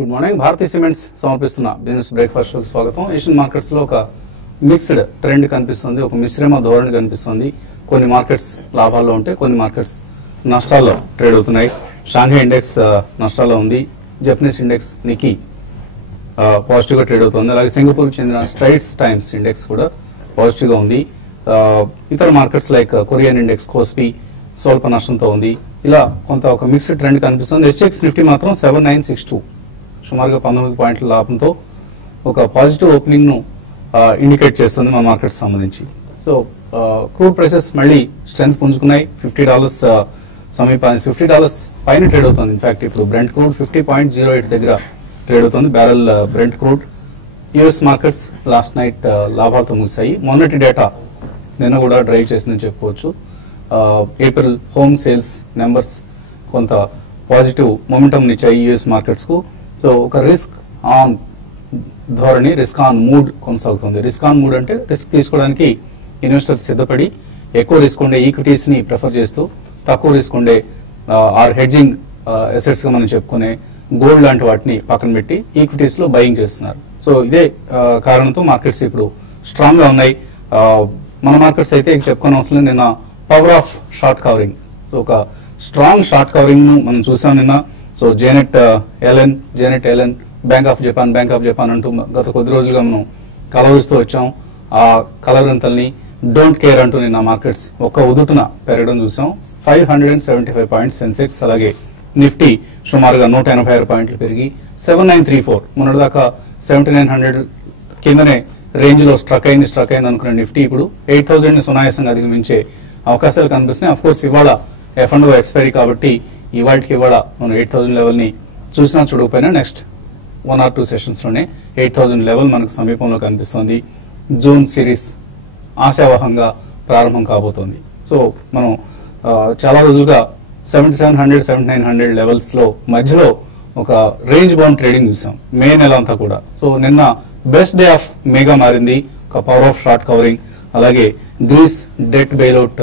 Good morning. Bharatiya cements సమర్పిస్తున్న business breakfast షోకి స్వాగతం. ఏషియన్ మార్కెట్స్ లో ఒక మిక్స్డ్ ట్రెండ్ కనిపిస్తుంది, ఒక మిశ్రమ ధోరణి కనిపిస్తుంది. కొన్ని మార్కెట్స్ లాభాల్లో ఉంటే కొన్ని మార్కెట్స్ నష్టాల్లో ట్రేడ్ అవుతున్నాయి. షాంఘై ఇండెక్స్ నష్టాల్లో ఉంది. జపనీస్ ఇండెక్స్ నికీ పాజిటివ్ గా ట్రేడ్ అవుతుంది. అలాగే సింగపూర్ చెందిన స్ట్రైట్స్ టైమ్స్ ఇండెక్స్ కూడా పాజిటివ్ గా ఉంది. ఇతర markets like Korean index KOSPI స్వల్ప నష్టంతో ఉంది. ఇలా కొంత ఒక మిక్స్డ్ ట్రెండ్ కనిపిస్తుంది. ఎస్ఎక్స్ నిఫ్టీ మాత్రం 7962 సుమారుగా 19 పాయింట్ల లాభంతో ఒక పాజిటివ్ ఓపెనింగ్ ను ఇండికేట్ చేస్తుంది మన మార్కెట్ సంబంధించి. సో క్రూడ్ ప్రైసెస్ మళ్ళీ స్ట్రెంత్ పుంజుకున్నాయి. $50 సమీపాన్ని $50 పైన ట్రేడ్ అవుతుంది. ఇన్ఫాక్ట్ ఇప్పుడు బ్రెంట్ క్రూడ్ 50.08 దగ్గర ట్రేడ్ అవుతుంది barrel Brent crude. US markets last night లాభాలతో ముగిశాయి. మొన్నటి డేటా నిన్న కూడా డ్రైవ్ చేసిందని చెప్పుకోవచ్చు. ఏప్రిల్ హోమ్ సేల్స్ నెంబర్స్ కొంత పాజిటివ్ మొమెంటం ఇచ్చాయి యుఎస్ మార్కెట్స్ కు. సో ఒక రిస్క్ ఆన్ ధోరణి, రిస్క్ ఆన్ మూడ్ కొనసాగుతుంది. రిస్క్ ఆన్ మూడ్ అంటే రిస్క్ తీసుకోవడానికి ఇన్వెస్టర్స్ సిద్ధపడి ఎక్కువ రిస్క్ ఉండే ఈక్విటీస్ ని ప్రిఫర్ చేస్తూ తక్కువ రిస్క్ ఉండే ఆర్ హెడ్జింగ్ అసెట్స్ గా మనం చెప్పుకునే గోల్డ్ లాంటి వాటిని పక్కన పెట్టి ఈక్విటీస్ లో బయింగ్ చేస్తున్నారు. సో ఇదే కారణంతో మార్కెట్స్ ఇప్పుడు స్ట్రాంగ్ గా ఉన్నాయి. మన మార్కెట్స్ అయితే చెప్పుకునే అవసరం లేదు. నిన్న power of short covering, so ఒక స్ట్రాంగ్ షార్ట్ కవరింగ్ ను మనం చూసాం నిన్న. So Janet Yellen bank of Japan అంటూ గత కొద్ది రోజులుగా మనం కలవరిస్తూ వచ్చాం. ఆ కలవరంతల్ని డోంట్ కేర్ అంటూ నిన్న మార్కెట్స్ ఒక్క ఉదుటున పెరగడం చూసాం. 575 పాయింట్స్ సెన్సెక్స్, అలాగే నిఫ్టీ సుమారుగా 186 పాయింట్లు పెరిగి 7934. మొన్నటిదాకా 7900 కిందనే రేంజ్ లో స్ట్రక్ అయింది అనుకున్న నిఫ్టీ ఇప్పుడు 8000 ని సునాయాసంగా అధిగమించే అవకాశాలు కనిపిస్తున్నాయి. అఫ్ కోర్స్ ఇవాళ F&O ఎక్స్పైరీ కాబట్టి ఇవాళ మనం 8000 లెవెల్ ని చూసినా చూడకపోయినా నెక్స్ట్ 1 or 2 సెషన్స్ లోనే 8000 లెవెల్ మనకు సమీపంలో కనిపిస్తుంది. జూన్ సిరీస్ ఆశావహంగా ప్రారంభం కాబోతోంది. సో మనం చాలా రోజులుగా 7700 7900 లెవెల్స్ లో మధ్యలో ఒక రేంజ్ బౌండ్ ట్రేడింగ్ చూసాం మే నెల అంతా కూడా. సో నిన్న బెస్ట్ డే ఆఫ్ మేగా మారింది. ఒక పవర్ ఆఫ్ షార్ట్ కవరింగ్, అలాగే గ్రీస్ డెట్ బెయిల్అవుట్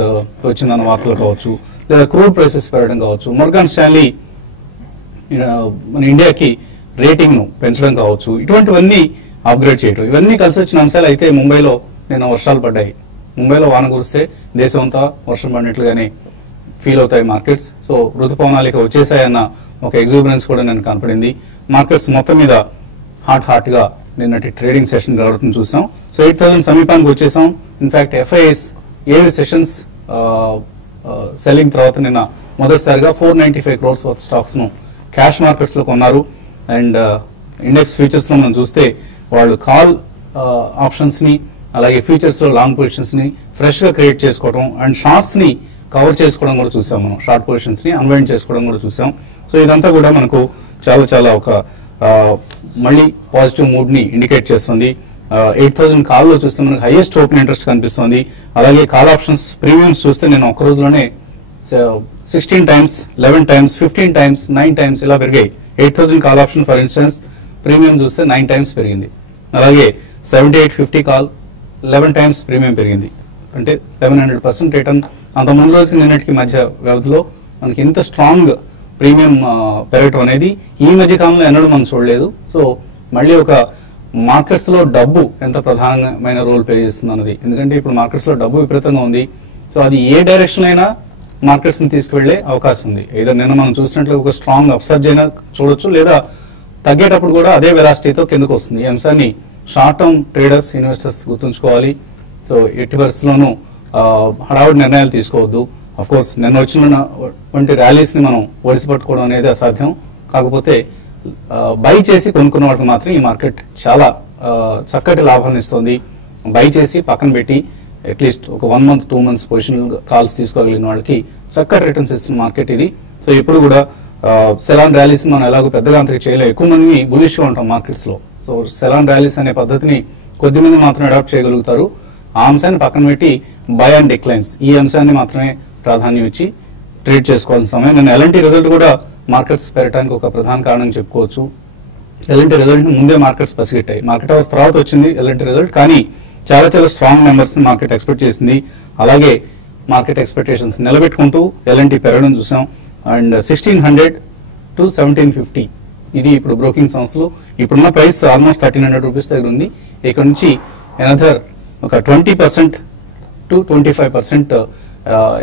వచ్చిందన్న వార్తలు కావచ్చు, లేదా క్రూడ్ ప్రైసెస్ పెరగడం కావచ్చు, మోర్గాన్ స్టాన్లీ మన ఇండియాకి రేటింగ్ ను పెంచడం కావచ్చు, ఇటువంటివన్నీ అప్గ్రేడ్ చేయడం, ఇవన్నీ కలిసి వచ్చిన అంశాలు. అయితే ముంబైలో నిన్న వర్షాలు పడ్డాయి. ముంబైలో వాన కురిస్తే దేశం అంతా వర్షం పడినట్లుగానే ఫీల్ అవుతాయి మార్కెట్స్. సో ఋతుపవనాలు ఇక వచ్చేసాయన్న ఒక ఎగ్జూబరెన్స్ కూడా నేను కనపడింది. మార్కెట్స్ మొత్తం మీద హాట్ గా నిన్నటి ట్రేడింగ్ సెషన్ గడవడం చూసాం. సో 8000 సమీపానికి వచ్చేసాం. ఇన్ఫాక్ట్ FIIs 7 సెషన్స్ సెల్లింగ్ తర్వాత నిన్న మొదటిసారిగా 495 crores వర్త్ స్టాక్స్ ను క్యాష్ మార్కెట్స్ లో కొన్నారు. అండ్ ఇండెక్స్ ఫ్యూచర్స్ లో మనం చూస్తే వాళ్ళు కాల్ ఆప్షన్స్ ని, అలాగే ఫ్యూచర్స్ లో లాంగ్ పొజిషన్స్ ని ఫ్రెష్ గా క్రియేట్ చేసుకోవడం అండ్ షార్ట్స్ ని కవర్ చేసుకోవడం కూడా చూసాం. మనం షార్ట్ పొజిషన్స్ ని అన్వైండ్ చేసుకోవడం కూడా చూసాం. సో ఇదంతా కూడా మనకు చాలా ఒక మళ్ళీ పాజిటివ్ మూడ్ ని ఇండికేట్ చేస్తుంది. 8000 కాల్లో చూస్తే మనకు హైయెస్ట్ ఓపెన్ ఇంట్రెస్ట్ కనిపిస్తుంది. అలాగే కాల్ ఆప్షన్స్ ప్రీమియమ్స్ చూస్తే నేను ఒక రోజులోనే 16 times, 11 times, 15 times, 9 times ఇలా పెరిగాయి. 8000 call option for instance premium చూస్తే 9 times పెరిగింది. అలాగే 7850 కాల్ 11 times ప్రీమియం పెరిగింది. అంటే 1100% రిటర్న్. అంత ముందు రోజుకి నిన్నటికి మధ్య వ్యవధిలో మనకి ఇంత స్ట్రాంగ్ ప్రీమియం పెరగటం అనేది ఈ మధ్య కాలంలో ఎన్నడూ మనం చూడలేదు. సో మళ్ళీ ఒక మార్కెట్స్ లో డబ్బు ఎంత ప్రధానమైన రోల్ ప్లే చేస్తుంది అన్నది. ఎందుకంటే ఇప్పుడు మార్కెట్స్ లో డబ్బు విపరీతంగా ఉంది. సో అది ఏ డైరెక్షన్ అయినా మార్కెట్స్ ని తీసుకువెళ్లే అవకాశం ఉంది. ఏదో నిన్న మనం చూసినట్లు ఒక స్ట్రాంగ్ అప్సర్జ్ అయినా చూడొచ్చు, లేదా తగ్గేటప్పుడు కూడా అదే వెలాసిటీతో కిందకు వస్తుంది. ఈ అంశాన్ని షార్ట్ టర్మ్ ట్రేడర్స్, ఇన్వెస్టర్స్ గుర్తుంచుకోవాలి. సో ఎట్టి పరిస్థితుల్లోనూ హడావుడి నిర్ణయాలు తీసుకోవద్దు. అఫ్ కోర్స్ నిన్న వచ్చినటువంటి ర్యాలీస్ ని మనం ఒడిసిపట్టుకోవడం అనేది అసాధ్యం. కాకపోతే బై చేసి కొనుక్కున్న వాళ్ళకి మాత్రం ఈ మార్కెట్ చాలా చక్కటి లాభాన్ని ఇస్తుంది. బై చేసి పక్కన పెట్టి అట్లీస్ట్ ఒక 1 month 2 months పొజిషన్ కాల్స్ తీసుకోగలిగిన వాళ్ళకి చక్కటి రిటర్న్స్ ఇస్తున్న మార్కెట్ ఇది. సో ఇప్పుడు కూడా సెలాన్ ర్యాలీస్ మనం ఎలాగో పెద్దగా అంతగా చేయలేము. ఎక్కువ మందిని బులిష్ గా ఉంటాం మార్కెట్స్ లో. సో సెలాన్ ర్యాలీస్ అనే పద్ధతిని కొద్దిమంది మాత్రం అడాప్ట్ చేయగలుగుతారు. ఆ అంశాన్ని పక్కన పెట్టి బై అండ్ డిక్లైన్స్ ఈ అంశాన్ని మాత్రమే ప్రాధాన్యం ఇచ్చి ట్రేడ్ చేసుకోవాల్సిన సమయం. నేను ఎలాంటి రిజల్ట్ కూడా మార్కెట్స్ పెరగడానికి ఒక ప్రధాన కారణం చెప్పుకోవచ్చు. ఎలాంటి రిజల్ట్ ముందే మార్కెట్స్ పసిగట్టాయి. మార్కెట్ అవర్స్ తర్వాత వచ్చింది ఎలాంటి రిజల్ట్, కానీ చాలా స్ట్రాంగ్ నెంబర్స్ మార్కెట్ ఎక్స్పెక్ట్ చేసింది. అలాగే మార్కెట్ ఎక్స్పెక్టేషన్స్ నిలబెట్టుకుంటూ ఎలాంటి పెరగడం చూసాం. అండ్ 1600 to 1750 ఇది ఇప్పుడు బ్రోకింగ్ సంస్థలు ఇప్పుడున్న ప్రైస్ ఆల్మోస్ట్ 1300 రూపీస్ దగ్గర ఉంది. ఇక్కడ నుంచి ఎనదర్ ఒక 20% to 25%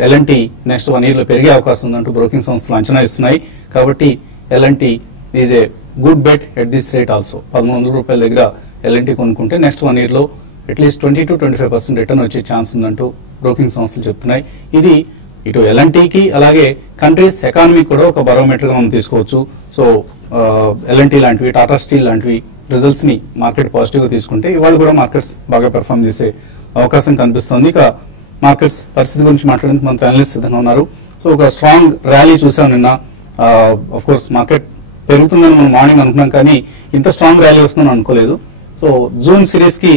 ఎల్ఎన్టీ నెక్స్ట్ 1 year లో పెరిగే అవకాశం ఉందంటూ బ్రోకింగ్ సంస్థలు అంచనా ఇస్తున్నాయి. కాబట్టి L and T is a good bet at this rate also. 1300 రూపాయల దగ్గర ఎల్ఎన్టీ కొనుక్కుంటే నెక్స్ట్ 1 year లో అట్లీస్ట్ 20 to 25% రిటర్న్ వచ్చే ఛాన్స్ ఉందంటూ బ్రోకింగ్ సంస్థలు చెప్తున్నాయి. ఇది ఇటు ఎల్ఎన్టీకి అలాగే కంట్రీస్ ఎకానమీ కూడా ఒక బరోమీటర్ గా మనం తీసుకోవచ్చు. సో ఎల్ఎన్టీ లాంటివి, టాటా స్టీల్ లాంటివి రిజల్ట్స్ ని మార్కెట్ పాజిటివ్ గా తీసుకుంటే ఇవాళ కూడా మార్కెట్స్ బాగా పెర్ఫార్మ్ చేసే అవకాశం కనిపిస్తుంది. ఇక మార్కెట్స్ పరిస్థితి గురించి మాట్లాడడానికి మన ప్యానలిస్ట్ సిద్ధంగా ఉన్నారు. సో ఒక స్ట్రాంగ్ ర్యాలీ చూసాం నిన్న. ఆఫ్ కోర్స్ మార్కెట్ పెరుగుతుందని మనం మార్నింగ్ అనుకున్నాం, కానీ ఇంత స్ట్రాంగ్ ర్యాలీ వస్తుందని అనుకోలేదు. సో జూన్ సిరీస్ కి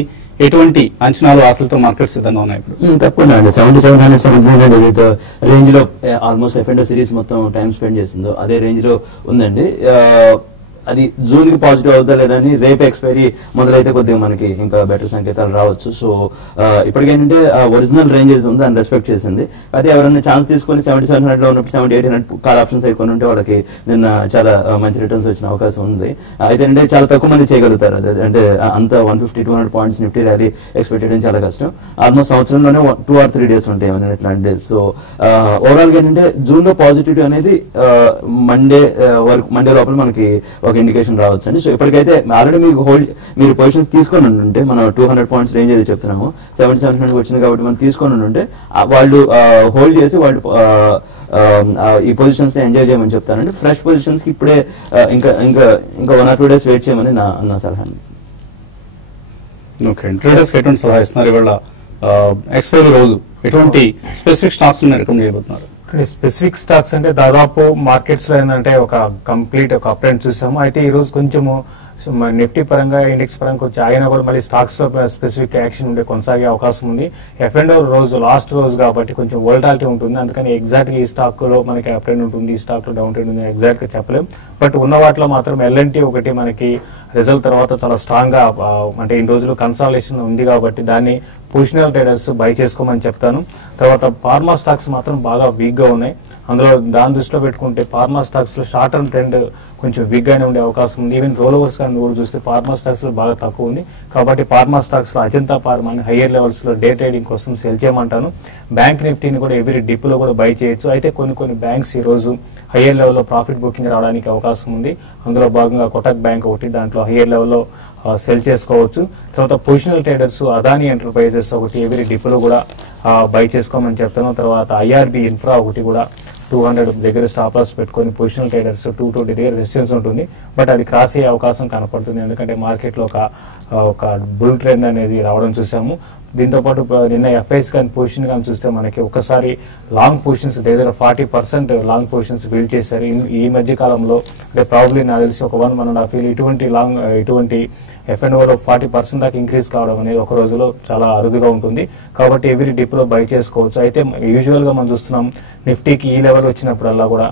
ఎటువంటి అంచనాలు, ఆశలతో మార్కెట్ సిద్ధంగా ఉన్నాయి ఇప్పుడు? తప్పకుండా అండి. 7700 700 రేంజ్ లో ఆల్మోస్ట్ F&O సిరీస్ మొత్తం టైం స్పెండ్ చేసిందో అదే రేంజ్ లో ఉందండి. అది జూన్ కి పాజిటివ్ అవుతా లేదని రేపు ఎక్స్పైరీ మొదలైతే కొద్దిగా మనకి ఇంకా బెటర్ సంకేతాలు రావచ్చు. సో ఇప్పటికేంటంటే ఒరిజినల్ రేంజ్ ఏది ఉందో దాన్ని రెస్పెక్ట్ చేసింది. అయితే ఎవరైనా ఛాన్స్ తీసుకుని 7700 లో ఉన్నప్పుడు 7800 కాల్ ఆప్షన్స్ అయిపోయి ఉంటే వాళ్ళకి నిన్న చాలా మంచి రిటర్న్స్ వచ్చిన అవకాశం ఉంది. అయితే అంటే చాలా తక్కువ మంది చేయగలుగుతారు. అదే అంటే అంత 150-200 పాయింట్స్ నిఫ్టీ ర్యాలీ ఎక్స్పెక్ట్ చేయడం చాలా కష్టం. ఆల్మోస్ట్ సంవత్సరంలోనే 2 or 3 days ఉంటాయి ఏమైనా ఇట్లాంటి డేస్. సో ఓవరాల్ గా ఏంటంటే జూన్ లో పాజిటివిటీ అనేది మండే లోపల మనకి ఒక ఇండికేషన్ రావచ్చు అండి. సో ఇప్పటికైతే ఆల్రెడీ మీరు పొజిషన్స్ తీసుకొని ఉంటే మనం 200 పాయింట్స్ రేంజ్ అయితే చెప్తున్నాము, 7700 వచ్చింది కాబట్టి మనం తీసుకొని ఉంటే వాళ్ళు హోల్డ్ చేసి వాళ్ళు ఈ పొజిషన్స్ ని ఎంజాయ్ చేయమని చెప్తానండి. ఫ్రెష్ పొజిషన్స్ కి ఇప్పుడే ఇంకా 1 or 2 days వెయిట్ చేయమని నా సలహా. ఓకే, ట్రేడర్స్ ఎటువంటి సలహా ఇస్తున్నారు ఇవాళ ఎక్స్పైరీ రోజు? ఎటువంటి స్పెసిఫిక్ స్టాక్స్ రికమెండ్ చేయబోతున్నారు? స్పెసిఫిక్ స్టాక్స్ అంటే దాదాపు మార్కెట్స్ లో ఏంటంటే ఒక కంప్లీట్ ఒక అప్ ట్రెండ్ చూసాము. అయితే ఈ రోజు కొంచెము నిఫ్టీ పరంగా, ఇండెక్స్ పరంగా కొంచెం ఆగినా కూడా మళ్ళీ స్టాక్స్ లో స్పెసిఫిక్ యాక్షన్ ఉండే కొనసాగే అవకాశం ఉంది. F&O రోజు లాస్ట్ రోజు కాబట్టి కొంచెం వోల్టాలిటీ ఉంటుంది. అందుకని ఎగ్జాక్ట్ గా ఈ స్టాక్ లో మనకి అప్ ట్రెండ్ ఉంటుంది, ఈ స్టాక్ లో డౌన్ ట్రెండ్ ఉంది ఎగ్జాక్ట్ గా చెప్పలేం. బట్ ఉన్న వాటిలో మాత్రం ఎల్ఎన్టీ ఒకటి మనకి రిజల్ట్ తర్వాత చాలా స్ట్రాంగ్ గా అంటే ఈ రోజులు కన్సాలిడేషన్ ఉంది కాబట్టి దాన్ని పొజిషనల్ ట్రేడర్స్ బై చేసుకోమని చెప్తాను. తర్వాత ఫార్మా స్టాక్స్ మాత్రం బాగా వీక్ గా ఉన్నాయి. అందులో దాని దృష్టిలో పెట్టుకుంటే ఫార్మా స్టాక్స్ లో షార్ట్ టర్మ్ ట్రెండ్ కొంచెం వీక్ గానే ఉండే అవకాశం ఉంది. ఈవెన్ రోల్ ఓవర్స్ కానీ కూడా చూస్తే ఫార్మా స్టాక్స్ లో బాగా తక్కువ ఉంది. కాబట్టి ఫార్మా స్టాక్స్ లో అజంతా ఫార్మా హైయర్ లెవెల్స్ లో డే ట్రేడింగ్ కోసం సెల్ చేయమంటాను. బ్యాంక్ నిఫ్టీని కూడా ఎవ్రీ డిప్ లో కూడా బై చేయొచ్చు. అయితే కొన్ని బ్యాంక్స్ ఈ రోజు హైయర్ లెవెల్లో ప్రాఫిట్ బుకింగ్ రావడానికి అవకాశం ఉంది. అందులో భాగంగా కోటక్ బ్యాంక్ ఒకటి దాంట్లో హైయర్ లెవెల్లో సెల్ చేసుకోవచ్చు. తర్వాత పొజిషనల్ ట్రేడర్స్ అదానీ ఎంటర్ప్రైజెస్ ఒకటి ఎవ్రీ డిప్ లో కూడా బై చేసుకోమని చెప్తాను. తర్వాత ఐఆర్బి ఇన్ఫ్రా ఒకటి కూడా 200 దగ్గర స్టాప్ లాస్ పెట్టుకొని పొజిషనల్ ట్రేడర్స్ 220 దగ్గర రెసిస్టెన్స్ ఉంటుంది. బట్ అది క్రాస్ అయ్యే అవకాశం కనపడుతుంది, ఎందుకంటే మార్కెట్ లో ఒక బుల్ ట్రెండ్ అనేది రావడం చూసాము. దీంతో పాటు నిన్న ఎఫ్ఐస్ కానీ పొజిషన్ కానీ చూస్తే మనకి ఒకసారి లాంగ్ పొజిషన్స్ దగ్గర 40% లాంగ్ పొజిషన్స్ బిల్డ్ చేశారు ఈ మధ్య కాలంలో. అంటే ప్రాబ్లీ నాకు తెలిసి ఒక 1.5 year ఇటువంటి F&Oలో 40% దాకా ఇంక్రీజ్ కావడం అనేది ఒక రోజులో చాలా అరుదుగా ఉంటుంది. కాబట్టి ఎవ్రీ డిప్ లో బై చేసుకోవచ్చు. అయితే యూజువల్ గా మనం చూస్తున్నాం నిఫ్టీకి ఈ లెవెల్ వచ్చినప్పుడల్లా కూడా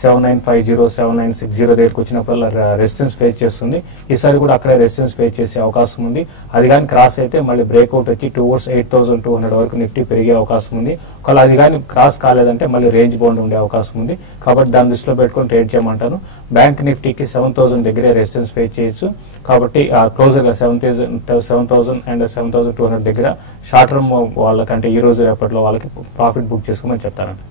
7950 7960 దగ్గరికి వచ్చినప్పుడల్లా రెసిస్టెన్స్ ఫేస్ చేస్తుంది. ఈసారి కూడా అక్కడే రెసిస్టెన్స్ ఫేస్ చేసే అవకాశం ఉంది. అది కానీ క్రాస్ అయితే మళ్ళీ బ్రేక్అవుట్ వచ్చి టువర్డ్స్ 8200 వరకు నిఫ్టీ పెరిగే అవకాశం ఉంది. ఒకవేళ అది కానీ క్రాస్ కాలేదంటే మళ్ళీ రేంజ్ బౌండ్ ఉండే అవకాశం ఉంది. కాబట్టి దాని దృష్టిలో పెట్టుకొని ట్రేడ్ చేయమంటాను. బ్యాంక్ నిఫ్టీకి 7000 దగ్గరే రెసిస్టెన్స్ ఫేస్ చేయొచ్చు. కాబట్టి క్లోజర్ గా 7000 అండ్ 7200 దగ్గర షార్ట్ టర్మ్ వాళ్ళకంటే ఈ రోజు రేపట్లో వాళ్ళకి ప్రాఫిట్ బుక్ చేసుకోమని చెప్తానండి.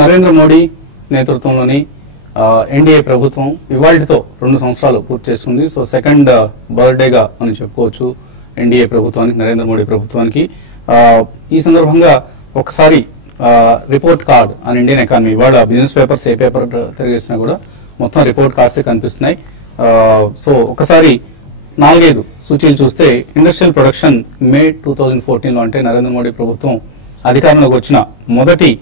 నరేంద్ర మోడీ నేతృత్వంలోని ఎన్డీఏ ప్రభుత్వం ఇవాళ్టితో 2 సంవత్సరాలు పూర్తి చేస్తుంది. సో సెకండ్ బర్త్డేగా మనం చెప్పుకోవచ్చు ఎన్డీఏ ప్రభుత్వానికి, నరేంద్ర మోడీ ప్రభుత్వానికి. ఈ సందర్భంగా ఒకసారి report card on Indian economy, ఇవాళ బిజినెస్ పేపర్స్ ఏ పేపర్ తిరిగేసినా కూడా మొత్తం రిపోర్ట్ కార్డ్సే కనిపిస్తున్నాయి. సో ఒకసారి 4-5 సూచీలు చూస్తే ఇండస్ట్రియల్ ప్రొడక్షన్ మే 2014లో, అంటే నరేంద్ర మోడీ ప్రభుత్వం అధికారంలోకి వచ్చిన మొదటి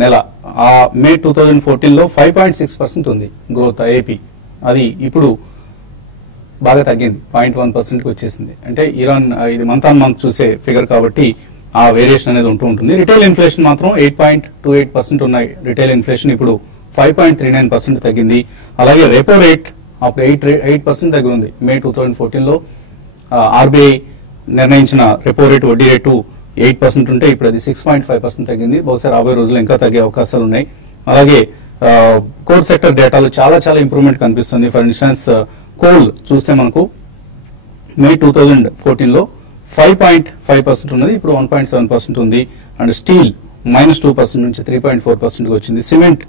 నెల ఆ మే 2014లో 5.6% ఉంది గ్రోత్ ఐఐపి. అది ఇప్పుడు బాగా తగ్గింది, 0.1% కి వచ్చేసింది. అంటే ఇరాన్ ఇది మంత్ ఆన్ మంత్ చూసే ఫిగర్ కాబట్టి ఆ వేరియేషన్ అనేది ఉంటూ ఉంటుంది. రిటైల్ ఇన్ఫ్లేషన్ మాత్రం 8.28% ఉన్నాయి. రిటైల్ ఇన్ఫ్లేషన్ ఇప్పుడు 5.39% తగ్గింది. అలాగే రెపో రేట్ అప్పుడు 8% దగ్గర ఉంది మే 2014లో. ఆర్బీఐ నిర్ణయించిన రెపో రేట్ వడ్డీ రేటు 8% ఉంటే ఇప్పుడు అది 6.5% తగ్గింది. బహుశా రాబోయే రోజుల్లో ఇంకా తగ్గే అవకాశాలు ఉన్నాయి. అలాగే కోర్ సెక్టర్ డేటాలో చాలా చాలా ఇంప్రూవ్మెంట్ కనిపిస్తుంది. ఫర్ ఇన్స్టెన్స్ కోల్ చూస్తే మనకు మే 2014లో 5.5% ఉన్నది, ఇప్పుడు 1.7% ఉంది. అండ్ స్టీల్ -2% నుంచి 3.4% వచ్చింది. సిమెంట్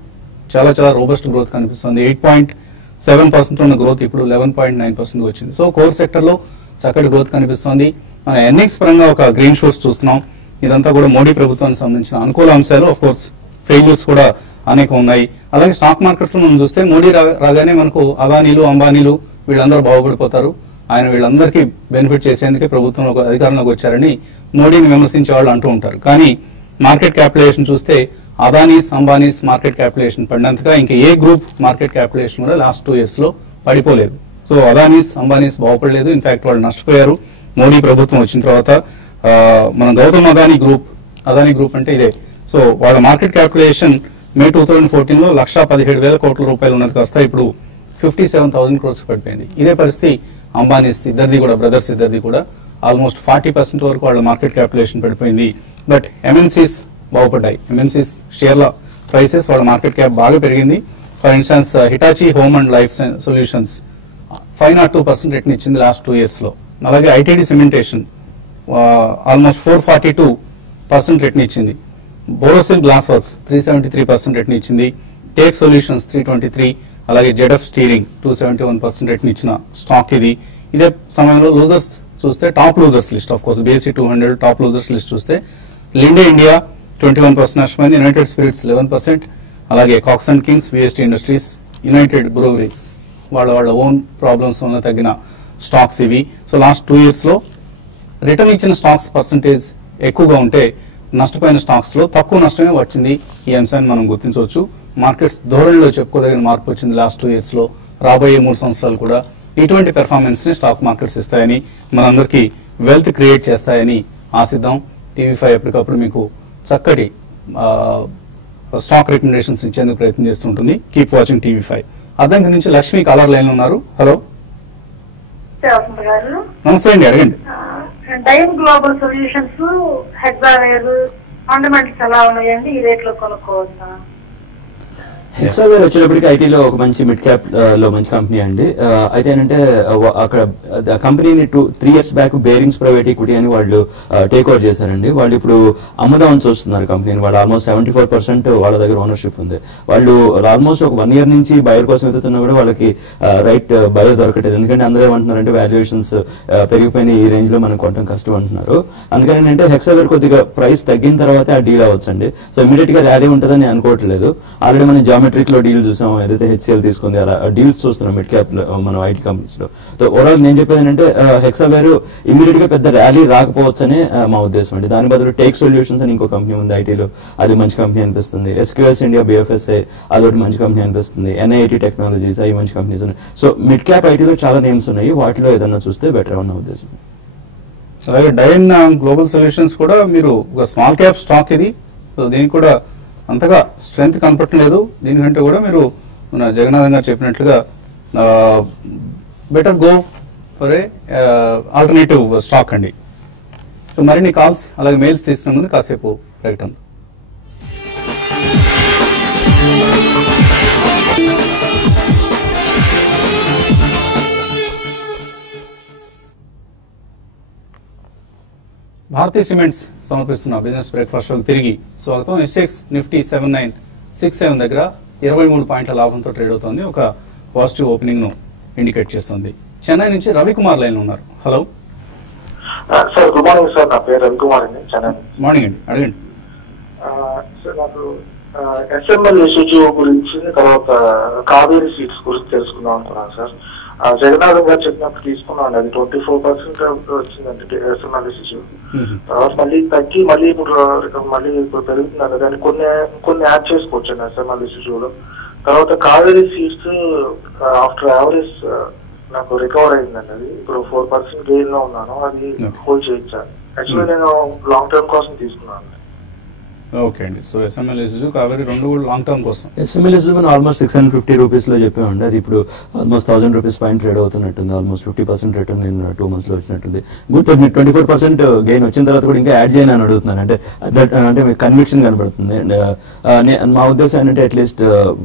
చాలా చాలా రోబస్ట్ గ్రోత్ కనిపిస్తుంది. 8.7% ఉన్న గ్రోత్ ఇప్పుడు 11.9% వచ్చింది. సో కోర్ సెక్టర్ లో చక్కటి గ్రోత్ కనిపిస్తుంది. మన ఎన్ఎక్స్ పరంగా ఒక గ్రీన్ షూట్స్ చూస్తున్నాం. ఇదంతా కూడా మోడీ ప్రభుత్వానికి సంబంధించిన అనుకూల అంశాలు. ఆఫ్ కోర్స్ ఫెయిల్యూర్స్ కూడా అనేక ఉన్నాయి. అలాగే స్టాక్ మార్కెట్స్ మనం చూస్తే మోడీ రాగానే మనకు అదానీలు అంబానీలు వీళ్ళందరూ బాగుపడిపోతారు, ఆయన వీళ్ళందరికీ బెనిఫిట్ చేసేందుకే ప్రభుత్వంలో అధికారంలోకి వచ్చారని మోడీని విమర్శించే వాళ్ళు అంటూ ఉంటారు. కానీ మార్కెట్ క్యాపిటలైజేషన్ చూస్తే అదానీస్ అంబానీస్ మార్కెట్ క్యాపిటలైజేషన్ పడినంతగా ఇంకా ఏ గ్రూప్ మార్కెట్ క్యాపిటలైజేషన్ కూడా లాస్ట్ 2 years లో పడిపోలేదు. సో అదానీస్ అంబానీస్ బాగుపడలేదు, ఇన్ఫాక్ట్ వాళ్ళు నష్టపోయారు. మోడీ ప్రభుత్వం వచ్చిన తర్వాత మన గౌతమ్ అదానీ గ్రూప్ అంటే ఇదే. సో వాళ్ళ మార్కెట్ క్యాపిటలైజేషన్ మే 2014లో 1,17,000 కోట్ల రూపాయలు ఉన్నది కాస్త ఇప్పుడు 57,000 crores పడిపోయింది. ఇదే పరిస్థితి అంబానీస్ ఇద్దరిది కూడా, బ్రదర్స్ ఇద్దరిది కూడా ఆల్మోస్ట్ 40% వరకు వాళ్ళ మార్కెట్ క్యాపిటలైజేషన్ పడిపోయింది. బట్ ఎంఎన్సీస్ బాగుపడ్డాయి. ఎంఎన్సీస్ షేర్ల ప్రైసెస్ వాళ్ళ మార్కెట్ క్యాప్ బాగా పెరిగింది. For instance Hitachi home and life solutions 502% return ఇచ్చింది లాస్ట్ 2 years లో. అలాగే ఐటీడీ సిమెంటేషన్ ఆల్మోస్ట్ 442% రిటర్న్ ఇచ్చింది. బోరోసిల్ గ్లాస్ వర్క్స్ 373% రిటర్న్ ఇచ్చింది. టేక్ సొల్యూషన్స్ 323, అలాగే జెడ్ఎఫ్ స్టీరింగ్ 271% రిటర్న్ ఇచ్చిన స్టాక్ ఇది. ఇదే సమయంలో లూజర్స్ చూస్తే top losers list, of course BSE 200 top losers list చూస్తే లిండే ఇండియా 21% నష్టమైంది, యునైటెడ్ స్పిరిట్స్ 11%, అలాగే Cox and Kings, VST Industries, United Breweries వాళ్ళ ఓన్ ప్రాబ్లమ్స్ వల్ల తగ్గిన స్టాక్స్ ఇవి. సో లాస్ట్ 2 years లో రిటర్న్ ఇచ్చిన స్టాక్స్ పర్సంటేజ్ ఎక్కువగా ఉంటే నష్టపోయిన స్టాక్స్ లో తక్కువ నష్టమే వచ్చింది. ఈ అంశాన్ని మనం గుర్తించవచ్చు. మార్కెట్స్ ధోరణిలో చెప్పుకోదగిన మార్పు వచ్చింది లాస్ట్ 2 years లో. రాబోయే 3 సంవత్సరాలు కూడా ఇటువంటి పెర్ఫార్మెన్స్ ని స్టాక్ మార్కెట్స్ ఇస్తాయని, మనందరికీ వెల్త్ క్రియేట్ చేస్తాయని ఆశిద్దాం. TV5 ఎప్పటికప్పుడు మీకు చక్కటి స్టాక్ రికమెండేషన్స్ ఇచ్చేందుకు ప్రయత్నం చేస్తుంటుంది. Keep watching TV5. అద్దంకి నుంచి లక్ష్మి కాలర్ లైన్ లో ఉన్నారు. హలో, నమస్తే అండి, అడగండి. Dime global solutions Hexaware fundamentals ఎలా ఉన్నాయండి? ఈ రేట్ లో కొనుక్కోవచ్చా? హెక్సావేర్ వచ్చేటప్పటికి ఐటీలో ఒక మంచి మిడ్ క్యాప్ లో మంచి కంపెనీ అండి. అయితే ఏంటంటే అక్కడ కంపెనీని 3 years back bearings private equity అని వాళ్ళు టేక్ ఓవర్ చేశారండి. వాళ్ళు ఇప్పుడు అమ్ముదామని చూస్తున్నారు కంపెనీని. వాళ్ళు ఆల్మోస్ట్ 74% వాళ్ళ దగ్గర ఓనర్షిప్ ఉంది. వాళ్ళు ఆల్మోస్ట్ ఒక 1 year నుంచి బయర్ కోసం ఎదుగుతున్నా కూడా వాళ్ళకి రైట్ బయర్ దొరకట్లేదు. ఎందుకంటే అందరూ ఏమంటున్నారంటే వాల్యుయేషన్స్ పెరిగిపోయిన ఈ రేంజ్ లో మనం కొనడం కష్టం అంటున్నారు. అందుకని ఏంటంటే హెక్సావేర్ కొద్దిగా ప్రైస్ తగ్గిన తర్వాత ఆ డీల్ అవ్వచ్చండి. సో ఇమీడియట్ గా ర్యాలీ ఉంటుందని అనుకోవట్లేదు. ఆల్రెడీ మనం జామెట్రిక్ లో డీల్ చూసాం, ఏదైతే HCL తీసుకుంది అలా డీల్స్ చూస్తున్నాం మిడ్ క్యాప్ మనం ఐటీ కంపెనీస్ లో. సో ఓవరాల్ నేను చెప్పేది ఏంటంటే హెక్సావేర్ ఇమీడియట్ గా పెద్ద ర్యాలీ రాకపోవచ్చని మా ఉద్దేశం అండి. దాని బదులు టేక్ సొల్యూషన్స్ అని ఇంకో కంపెనీ ఉంది ఐటీలో, అది మంచి కంపెనీ అనిపిస్తుంది. SQS ఇండియా BFSI అదొకటి మంచి కంపెనీ అనిపిస్తుంది. NIT టెక్నాలజీస్ అవి మంచి కంపెనీస్ ఉన్నాయి. సో మిడ్ క్యాప్ ఐటీలో చాలా నేమ్స్ ఉన్నాయి, వాటిలో ఏదన్నా చూస్తే బెటర్ అన్న ఉద్దేశం. అలాగే డైన్ గ్లోబల్ సొల్యూషన్స్ కూడా మీరు ఒక స్మాల్ క్యాప్ స్టాక్ ఇది. సో దీనికి కూడా అంతగా స్ట్రెంగ్త్ కనపడలేదు. దీనికంటే కూడా మీరు మన జగన్నాథం గారు చెప్పినట్లుగా better go for a alternative stock అండి. సో మరిన్ని కాల్స్ అలాగే మెయిల్స్ తీసుకునే ముందు కాసేపు ప్రకటన. భారతీయ సిమెంట్స్ సమర్పిస్తున్న బిజినెస్ బ్రేక్ఫాస్ట్ షోకి తిరిగి స్వాగతం. SX నిఫ్టీ 7967 దగ్గర 23 పాయింట్ల లాభంతో ట్రేడ్ అవుతోంది. ఒక పాజిటివ్ ఓపెనింగ్ ను ఇండికేట్ చేస్తుంది. చెన్నై నుంచి రవికుమార్ లైన్ ఉన్నారు. Hello sir, good morning sir. నా పేరు రవికుమార్ అండి, చెన్నై. మార్నింగ్ అండి, అడగండి. సార్, నాకు SML SHO గురించి, తర్వాత కావేరీ సీడ్స్ గురించి తెలుసుకుందాం అనుకున్నాను సార్. జగన్నాథం గారు చెప్పినప్పుడు తీసుకున్నాను, అది 24% వచ్చిందండి SML SHO. తర్వాత మళ్ళీ తగ్గి మళ్ళీ ఇప్పుడు పెరుగుతున్నాను. దాన్ని కొన్ని యాడ్ చేసుకోవచ్చు అండి SML SHO. తర్వాత కావేరీ సీడ్స్ ఆఫ్టర్ యావరేజ్ నాకు రికవర్ అయిందండి. అది ఇప్పుడు 4% గెయిన్ లో ఉన్నాను. అది హోల్డ్ చేయొచ్చాను. యాక్చువల్లీ నేను లాంగ్ టర్మ్ కోసం తీసుకున్నాను. ఓకే అండి. సో ఎస్ఎంఎల్ ఇష్యూ కావేరీ రెండు కూడా లాంగ్ టర్మ్ కోసం. ఎస్ఎంఎల్ మనం ఆల్మోస్ట్ 650 రూపీస్ లో చెప్పామండి. అది ఇప్పుడు ఆల్మోస్ట్ 1000 రూపీస్ పైన ట్రేడ్ అవుతున్నట్టుంది. ఆల్మోస్ట్ 50% రిటర్న్ ఇన్ 2 months లో వచ్చినట్టుంది. గుడ్, 24% గెయిన్ వచ్చిన తర్వాత కూడా ఇంకా యాడ్ చేయని అని అడుగుతున్నాను. అంటే మీకు కన్విక్షన్ కనబడుతుంది. మా ఉద్దేశం ఏంటంటే అట్లీస్ట్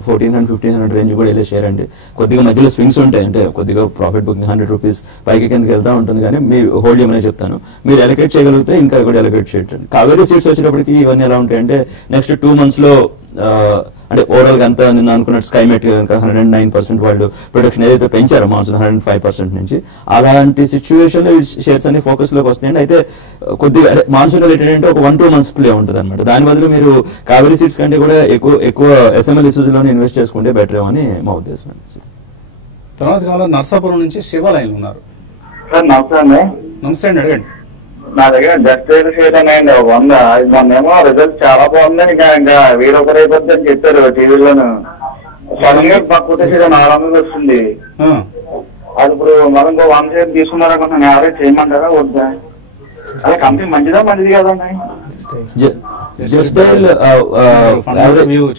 1400-1500 రేంజ్ కూడా వెళ్ళే షేర్ అండి. కొద్దిగా మధ్యలో స్వింగ్స్ ఉంటాయి, అంటే కొద్దిగా ప్రాఫిట్ బుకింగ్ 100 రూపీస్ పైకి కిందకి వెళ్తా ఉంటుంది, కానీ మీరు హోల్డ్ చేయమని చెప్తాను. మీరు ఎలకేట్ చేయగలిగితే ఇంకా కూడా ఎలకేట్ చేయొచ్చు. కావేరీ సీట్స్ వచ్చేటప్పటికి ఇవన్నీ ఎలా ఉంటాయంటే నెక్స్ట్ 2 months లో అంటే ఓవరాల్ గా అంతా నిన్న అనుకున్నట్టు స్కైమెట్ 109% వాళ్ళు ప్రొడక్షన్ ఏదైతే పెంచారో మాన్సూన్ 105% నుంచి, అలాంటి సిచ్యువేషన్ లో షేర్స్ అన్ని ఫోకస్ లోకి వస్తాయండి. అయితే కొద్దిగా మాన్సూన్ రిలేటెడ్ అంటే ఒక 1-2 months ప్లే ఉంటుంది అనమాట. దాని బదులు మీరు కావేరీ సీట్స్ కంటే కూడా ఎక్కువ ఎస్ఎంఎల్ ఇష్యూస్ లోనే ఇన్వెస్ట్ చేసుకుంటే బెటర్ అని మా ఉద్దేశం అండి. తర్వాత కావాలి నర్సాపురం నుంచి శివాలయం ఉన్నారు. సార్ నమస్తే అండి. నమస్తే అండి, అడగండి. నా దగ్గర జస్ట్ చేయడం అయింది 100. మొన్నేమో రిజల్ట్ చాలా బాగుందని ఇంకా 1000 రూపాయలు అయిపోద్ది అని చెప్పారు టీవీలోను. సడన్ గా పక్కన 400 వస్తుంది. అది ఇప్పుడు మనం 100 షేర్ తీసుకున్నారనుకుంటున్నాను. యావరేజ్ చేయమంటారా వద్దా? అదే కంపెనీ మంచిది కదండి.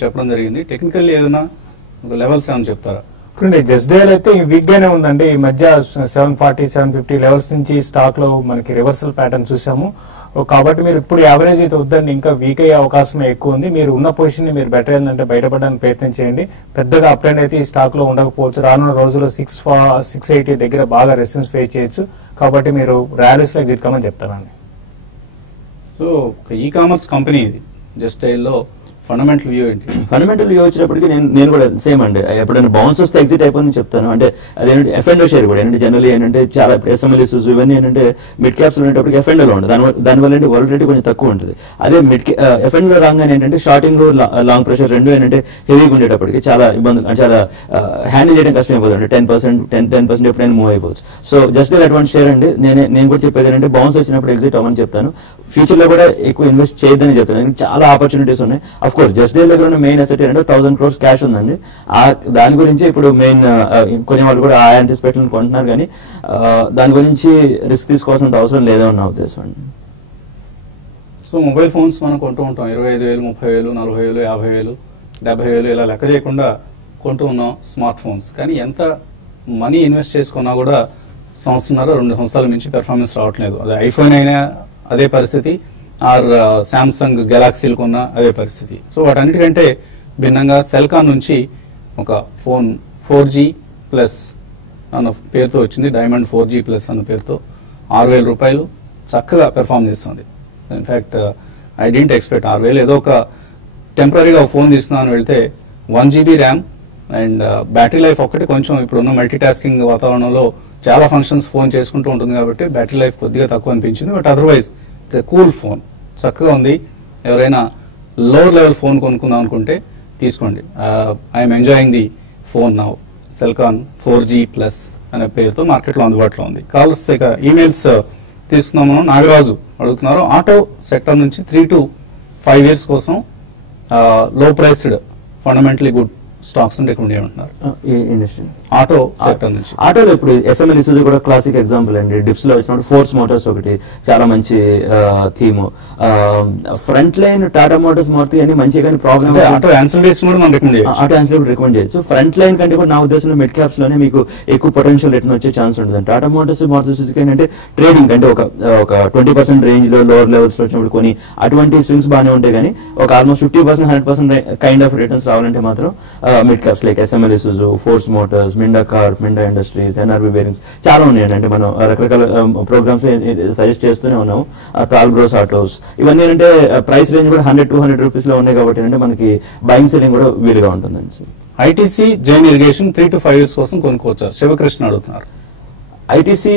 చెప్పడం జరిగింది. టెక్నికల్ ఏదైనా లెవెల్స్ ఏమైనా చెప్తారా? ఇప్పుడు జస్ట్ డేల్ అయితే వీక్ గానే ఉందండి. ఈ మధ్య 740-750 లెవెల్స్ నుంచి స్టాక్ లో మనకి రివర్సల్ ప్యాటర్న్ చూసాము. కాబట్టి మీరు ఇప్పుడు యావరేజ్ అయితే వద్దండి, ఇంకా వీక్ అయ్యే అవకాశం ఎక్కువ ఉంది. మీరు ఉన్న పొజిషన్ ని మీరు బెటర్ ఏంటంటే బయటపడడానికి ప్రయత్నం చేయండి. పెద్దగా అప్ ట్రెండ్ అయితే ఈ స్టాక్ లో ఉండకపోవచ్చు. రానున్న రోజుల్లో 680 దగ్గర బాగా రెసిస్టెన్స్ ఫేస్ చేయొచ్చు. కాబట్టి మీరు ర్యాలీస్ లో ఎగ్జిట్ కమని చెప్తానండి. సో ఈ కామర్స్ కంపెనీ ఇది జస్ట్ డైల్లో ఫండమెంటల్ వ్యూ ఏంటి? ఫండమెంటల్ వ్యూ వచ్చినప్పటికీ నేను కూడా సేమ్ అండి. ఎప్పుడైనా బౌన్స్ వస్తే ఎగ్జిట్ అయిపోయిందని చెప్తాను. అంటే అదేంటి ఎఫ్ఎండో షేర్ కూడా ఏంటంటే జనరల్ ఏంటంటే చాలా ఎస్ఎంఎల్ ఇష్యూస్ ఇవన్నీ ఏంటంటే మిడ్ క్యాప్స్ ఉండేటప్పటికి ఎఫ్ఎండోలో ఉంటుంది. దానివల్ల ఏంటి వాలటిలిటీ కొంచెం తక్కువ ఉంటుంది. అదే ఎఫ్ఎండో రాగానే ఏంటంటే షార్టింగ్ లాంగ్ ప్రెషర్ రెండు ఏంటంటే హెవీగా ఉండేటప్పటికి చాలా ఇబ్బందులు, చాలా హ్యాండిల్ చేయడం కష్టం అయిపోతుంది. 10% ఎప్పుడైనా మూవ్ అయిపోవచ్చు. సో జస్ట్ అటువంటి షేర్ అండి. నేను కూడా చెప్పేది ఏంటంటే బౌన్స్ వచ్చినప్పుడు ఎగ్జిట్ అవ్వని చెప్తాను. ఫ్యూచర్ లో కూడా ఎక్కువ ఇన్వెస్ట్ చేయొద్దని చెప్తాను. చాలా ఆపర్చునిటీస్ ఉన్నాయి. అఫ్ కోర్స్ జస్ట్ డేల్ దగ్గర ఉన్న మెయిన్ అసెట్ ఏంటంటే 1000 crores క్యాష్ ఉందండి. దాని గురించి ఇప్పుడు మెయిన్ కొన్ని వాళ్ళు కూడా ఆ యాంటిసిపేషన్ కొంటున్నారు, కానీ దాని గురించి రిస్క్ తీసుకోవాల్సినంత అవసరం లేదో నా ఉద్దేశం అండి. సో మొబైల్ ఫోన్స్ మనం కొంటూ ఉంటాం. 25,000, 30,000, 40,000, 50,000, 70,000 ఇలా లెక్క చేయకుండా కొంటూ ఉన్నాం స్మార్ట్ ఫోన్స్. కానీ ఎంత మనీ ఇన్వెస్ట్ చేసుకున్నా కూడా 1-2 సంవత్సరాల నుంచి పెర్ఫార్మెన్స్ రావట్లేదు. అది ఐఫోన్ అయినా అదే పరిస్థితి, ఆర్ శాంసంగ్ గెలాక్సీలు కొన్న అదే పరిస్థితి. సో వాటన్నిటికంటే భిన్నంగా సెల్కాన్ నుంచి ఒక ఫోన్ 4G+ అన్న పేరుతో వచ్చింది. డైమండ్ 4G+ అన్న పేరుతో 6,000 రూపాయలు చక్కగా పెర్ఫామ్ చేస్తుంది. ఇన్ఫాక్ట్ ఐ డింట్ ఎక్స్పెక్ట్ 6,000 ఏదో ఒక టెంపరీగా ఫోన్ తీసుకున్నాను వెళ్తే 1 GB RAM and battery life ఒక్కటి కొంచెం ఇప్పుడున్న మల్టీ టాస్కింగ్ వాతావరణంలో చాలా ఫంక్షన్స్ ఫోన్ చేసుకుంటూ ఉంటుంది కాబట్టి బ్యాటరీ లైఫ్ కొద్దిగా తక్కువ అనిపించింది. బట్ అదర్వైజ్ కూల్ ఫోన్ చక్కగా ఉంది. ఎవరైనా లోవర్ లెవెల్ ఫోన్ కొనుక్కుందాం అనుకుంటే తీసుకోండి. I'm enjoying the phone now. Celkon 4G+ అనే పేరుతో మార్కెట్లో అందుబాటులో ఉంది. కాల్స్ ఇక ఈమెయిల్స్ తీసుకుందాం. మనం నాగరాజు అడుగుతున్నారు, ఆటో సెక్టర్ నుంచి 3 to 5 years కోసం లో priced fundamentally good stocks recommend చేయమంటున్నారు. ఇండస్ట్రీ ఆటో సెక్టర్ నుంచి. ఆటోలో ఇప్పుడు ఎస్ఎంఎల్ ఇష్యూస్ కూడా క్లాసిక్ ఎగ్జాంపుల్ అండి. డిప్స్ లో వచ్చినప్పుడు ఫోర్స్ మోటార్స్ ఒకటి చాలా మంచి theme. Front line Tata Motors Maruti అని మంచి, కానీ ప్రాబ్లమ్ ఆటో యాన్సిలరీస్ కూడా మనం రికమెండ్ చేయొచ్చు. ఆటో యాన్సిలరీ రికమెండ్ చేయొచ్చు. ఫ్రంట్ లైన్ కంటే కూడా నా ఉద్దేశంలో మిడ్ క్యాప్స్ లోనే మీకు ఎక్కువ పొటెన్షియల్ రిటర్న్ వచ్చే ఛాన్స్ ఉంటుంది. టాటా మోటార్స్ మారుతి సుజుకి ఏంటంటే ట్రేడింగ్ అంటే ఒక 20% రేంజ్ లో లోవర్ లెవెల్స్ లో వచ్చినప్పుడు కొని అటువంటి స్వింగ్స్ బాగానే ఉంటాయి, కానీ ఒక ఆల్మోస్ట్ 50%, 100% కైండ్ ఆఫ్ రిటర్న్స్ రావాలంటే మాత్రం mid caps like SML issues, force Motors, Minda Corp, Minda industries, NRB bearings చాలా ఉన్నాయండి. అంటే మనం రకరకాల ప్రోగ్రామ్స్ సజెస్ట్ చేస్తూనే ఉన్నాము. తాల్బ్రోస్ ఆటోస్ ఇవన్నీ ఏంటంటే ప్రైస్ రేంజ్ కూడా 100-200 రూపీస్ లో ఉన్నాయి కాబట్టి అంటే మనకి బయింగ్ సెల్లింగ్ కూడా వీలుగా ఉంటుందండి. ITC Jain irrigation 3 to 5 years కోసం కొనుక్కోవచ్చు. శివకృష్ణ అడుగుతున్నారు. ఐటీసీ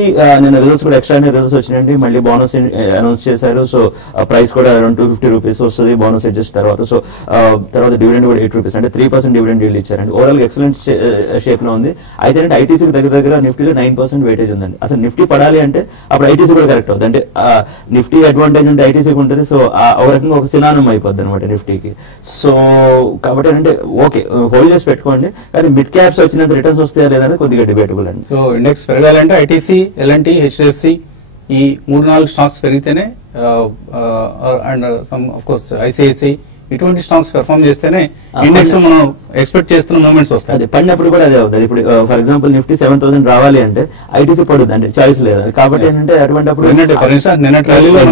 నిన్న రిజల్ట్స్ కూడా ఎక్స్ట్రా రిజల్ట్స్ వచ్చినాయండి. మళ్ళీ బోనస్ అనౌన్స్ చేశారు. సో ప్రైస్ కూడా అరౌండ్ 250 రూపీస్ వస్తుంది బోనస్ అడ్జస్ట్ తర్వాత. సో తర్వాత డివిడెండ్ కూడా 8 రూపీస్ అంటే 3% డివిడెండ్ డీల్ ఇచ్చారండి. ఓవరాల్ ఎక్సలెంట్ షేప్ లో ఉంది. అయితే అంటే ఐటీసీకి దగ్గర నిఫ్టీలో 9% వెయిటేజ్ ఉందండి. అసలు నిఫ్టీ పడాలి అంటే అప్పుడు ఐటీసీ కూడా కరెక్ట్ అవుతుంది. అంటే నిఫ్టీ అడ్వాంటేజ్ ఉంటే ఐటీసీకి ఉంటుంది. సో ఒక రకంగా ఒక సినానం అయిపోద్ది అనమాట నిఫ్టీకి. సో కాబట్టి అంటే ఓకే హోల్డ్ చేసి పెట్టుకోండి, కానీ మిడ్ క్యాప్స్ వచ్చినంత రిటర్న్స్ వస్తాయా లేదనేది కొద్దిగా డిబేటబుల్ అండి. సో ఇండెక్స్ పెరగాలంటే ఐటీసీ, ఎల్ఎన్టీ, హెచ్డిఎఫ్సి ఈ 3-4 స్టాక్స్ పెరిగితేనే and some of course ICICI ఇటువంటి స్టాక్స్ పెర్ఫార్మ్ చేస్తేనే ఇండెక్స్ మనం ఎక్స్పెక్ట్ చేస్తున్న మూమెంట్స్ వస్తాయి. అదే పడినప్పుడు కూడా అదే అవుతుంది. ఇప్పుడు ఫర్ ఎగ్జాంపుల్ నిఫ్టీ 7,000 రావాలి అంటే ఐటీసీ పడుతుంది అంటే చాయిస్ లేదు. కాబట్టి ఏంటంటే అటువంటిప్పుడు నిన్నటి ర్యాలీలో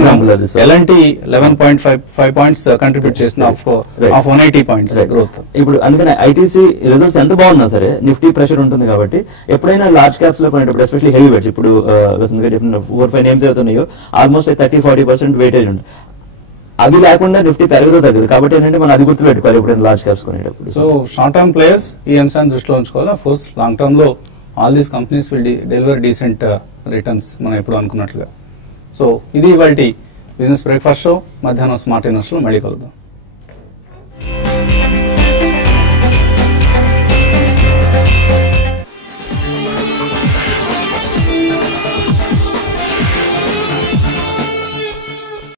ఎలాంటి 11.5 పాయింట్స్ కంట్రిబ్యూట్ చేసిన ఆఫ్ 180 పాయింట్స్ గ్రోత్. ఇప్పుడు అందుకని ఐటీసీ రిజల్ట్స్ ఎంత బాగున్నా సరే నిఫ్టీ ప్రెషర్ ఉంటుంది. కాబట్టి ఎప్పుడైనా లార్జ్ క్యాప్స్ లో కొనేటప్పుడు ఎస్పెషల్లీ హెవీ వెయిట్స్, ఇప్పుడు వసంత్ గారు చెప్పిన 4-5 నేమ్స్ అవుతున్నాయో ఆల్మోస్ట్ 30-40% వెయిటేజ్ ఉంటుంది. అవి లేకుండా నిఫ్టీ పెరుగుతూ తగ్గదు. కాబట్టి ఏంటంటే మనం అది గుర్తుపెట్టుకోవాలి ఎప్పుడైనా లార్జ్ క్యాప్స్ కొనేటప్పుడు. సో షార్ట్ టర్మ్ ప్లేయర్స్ ఈ అంశాన్ని దృష్టిలో ఉంచుకోవాలి. ఆఫ్ కోర్స్ లాంగ్ టర్మ్ లో all these companies will deliver decent returns మనం ఎప్పుడు అనుకున్నట్లుగా. సో ఇది ఇవాల్టి బిజినెస్ బ్రేక్ఫాస్ట్ షో. మధ్యాహ్నం స్మార్ట్ ఇన్వెస్టర్ లో మళ్ళీ కలుద్దాం.